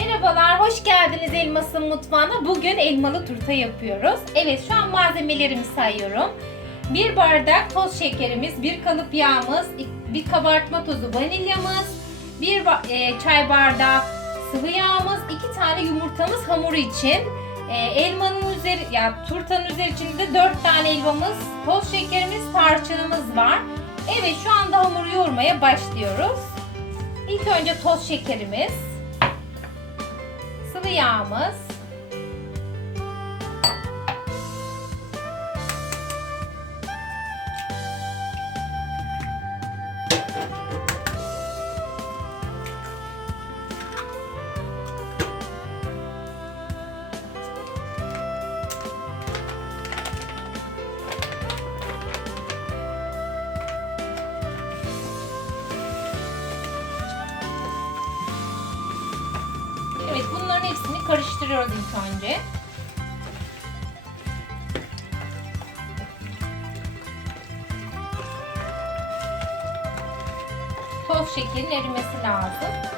Merhabalar, hoş geldiniz Elmas'ın mutfağına. Bugün elmalı turta yapıyoruz. Evet, şu an malzemelerimi sayıyorum. Bir bardak toz şekerimiz, bir kalıp yağımız, bir kabartma tozu vanilyamız, bir ba- e, çay bardağı sıvı yağımız, iki tane yumurtamız hamur için. E, elmanın üzeri, ya turtanın üzeri içinde dört tane elmamız, toz şekerimiz, tarçınımız var. Evet, şu anda hamuru yoğurmaya başlıyoruz. İlk önce toz şekerimiz, yağımız, karıştırıyoruz ilk önce. Toz şekerin erimesi lazım.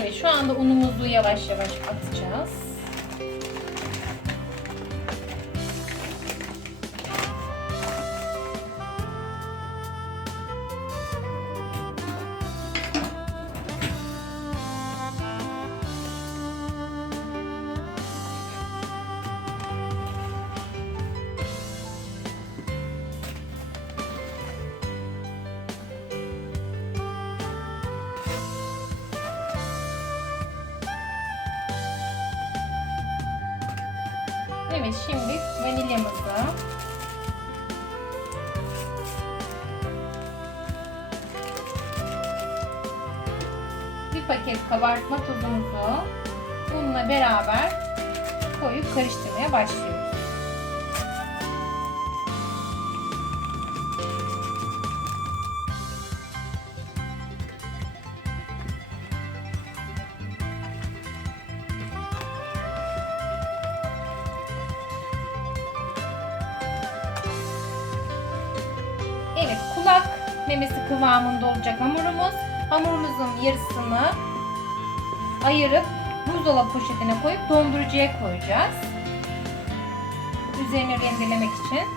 Evet şu anda unumuzu yavaş yavaş atacağız. Evet şimdi vanilyamızı bir paket kabartma tozumuzu bununla beraber koyup karıştırmaya başlıyoruz. Memesi kıvamında olacak hamurumuz. Hamurumuzun yarısını ayırıp buzdolabı poşetine koyup dondurucuya koyacağız. Üzerine rendelemek için.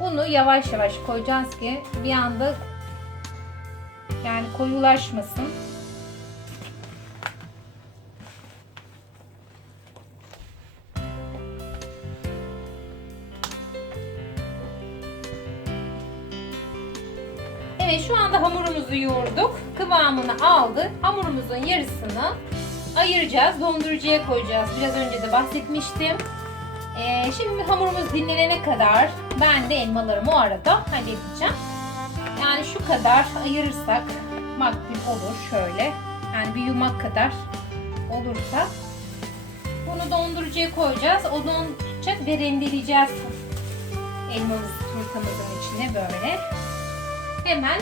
Bunu yavaş yavaş koyacağız ki bir anda yani koyulaşmasın. Evet şu anda hamurumuzu yoğurduk. Kıvamını aldı. Hamurumuzun yarısını ayıracağız. Dondurucuya koyacağız. Biraz önce de bahsetmiştim. Ee, şimdi hamurumuz dinlenene kadar ben de elmalarımı o arada halledeceğim. Yani şu kadar ayırırsak makbul olur şöyle. Yani bir yumak kadar olursa bunu dondurucuya koyacağız. O donduracak ve rendeleyeceğiz elmamızı turtamızın içine böyle. Hemen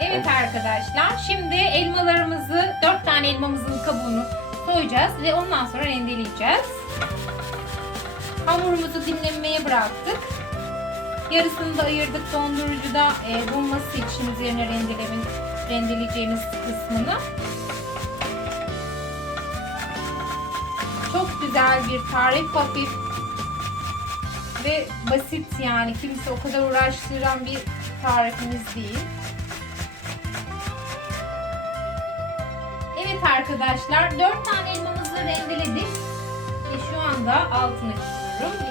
evet arkadaşlar şimdi elmalarımızı 4 tane elmamızın kabuğunu soyacağız ve ondan sonra rendeleyeceğiz. Hamurumuzu dinlenmeye bıraktık. Yarısını da ayırdık dondurucuda e, donması için üzerine rendeleme, rendeleyeceğimiz kısmını. Çok güzel bir tarif hafif ve basit yani kimse o kadar uğraştıran bir tarifimiz değil. Evet arkadaşlar 4 tane elmamızı rendeledik ve şu anda altını kısıyorum.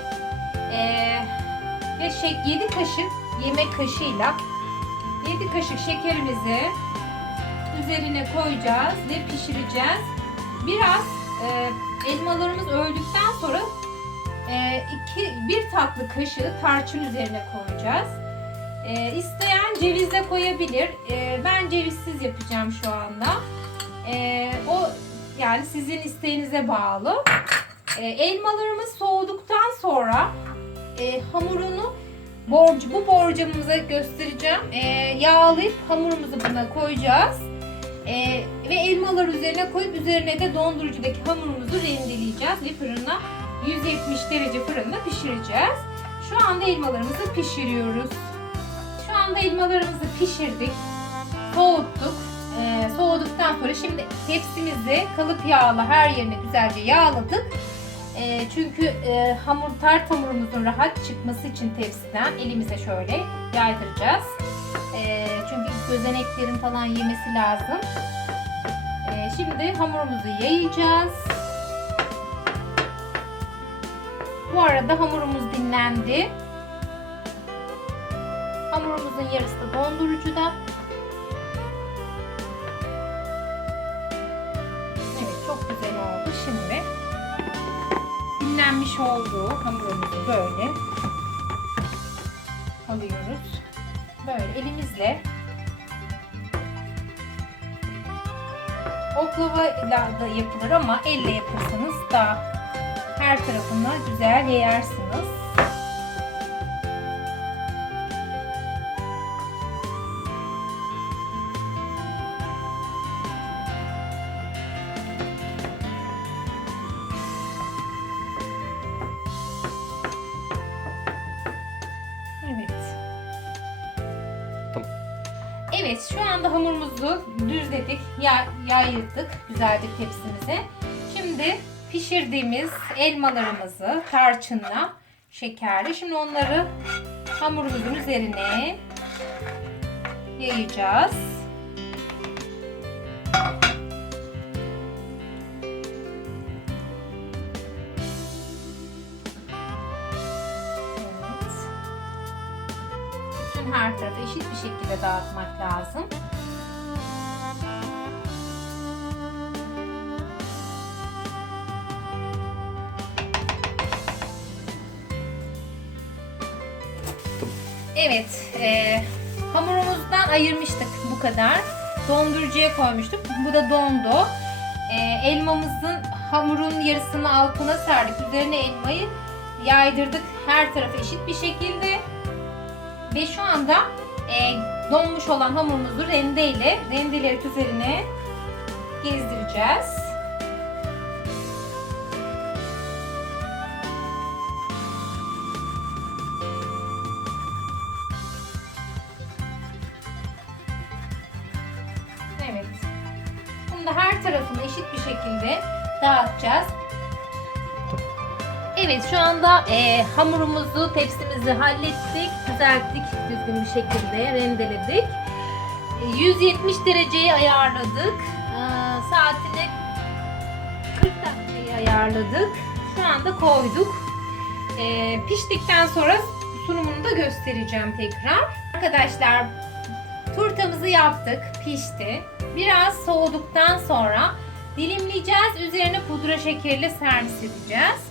Ee, ve şek 7 kaşık yemek kaşığıyla 7 kaşık şekerimizi üzerine koyacağız ve pişireceğiz. biraz e, elmalarımız öldükten sonra e, iki, bir tatlı kaşığı tarçın üzerine koyacağız. E, isteyen cevizle koyabilir. E, ben cevizsiz yapacağım şu anda. E, o yani sizin isteğinize bağlı. E, elmalarımız soğuduktan sonra e, hamurunu borcu bu borcamımıza göstereceğim. E, yağlayıp hamurumuzu buna koyacağız. E, ve elmalar üzerine koyup üzerine de dondurucudaki hamurumuzu rendeleyeceğiz ve fırına 170 derece fırında pişireceğiz. Şu anda elmalarımızı pişiriyoruz. Anda elmalarımızı pişirdik. Soğuttuk. E, soğuduktan sonra şimdi tepsimizi kalıp yağla her yerine güzelce yağladık. E, çünkü e, hamur tart hamurumuzun rahat çıkması için tepsiden elimize şöyle yaydıracağız. E, çünkü gözeneklerin falan yemesi lazım. E, şimdi hamurumuzu yayacağız. Bu arada hamurumuz dinlendi. Hamurumuzun yarısı da dondurucuda. Evet çok güzel oldu. Şimdi dinlenmiş olduğu hamurumuzu böyle alıyoruz. Böyle elimizle oklava da yapılır ama elle yapırsanız daha her tarafına güzel yayarsınız. Evet şu anda hamurumuzu düzledik, ya, yaydık güzelce tepsimize. Şimdi pişirdiğimiz elmalarımızı tarçınla, şekerle şimdi onları hamurumuzun üzerine yayacağız. Her tarafı eşit bir şekilde dağıtmak lazım. Evet, e, hamurumuzdan ayırmıştık bu kadar. Dondurucuya koymuştuk. Bu da dondu. E, elmamızın hamurun yarısını altına serdik. Üzerine elmayı yaydırdık her tarafı eşit bir şekilde. Ve şu anda e, donmuş olan hamurumuzu rendeyle rendeleyerek üzerine gezdireceğiz. Evet. Bunu da her tarafını eşit bir şekilde dağıtacağız. Evet şu anda e, hamurumuzu, tepsimizi hallettik, düzelttik düzgün bir şekilde rendeledik. E, 170 dereceyi ayarladık. E, saatine 40 dakikayı ayarladık. Şu anda koyduk. E, piştikten sonra sunumunu da göstereceğim tekrar. Arkadaşlar turtamızı yaptık, pişti. Biraz soğuduktan sonra dilimleyeceğiz. Üzerine pudra şekeriyle servis edeceğiz.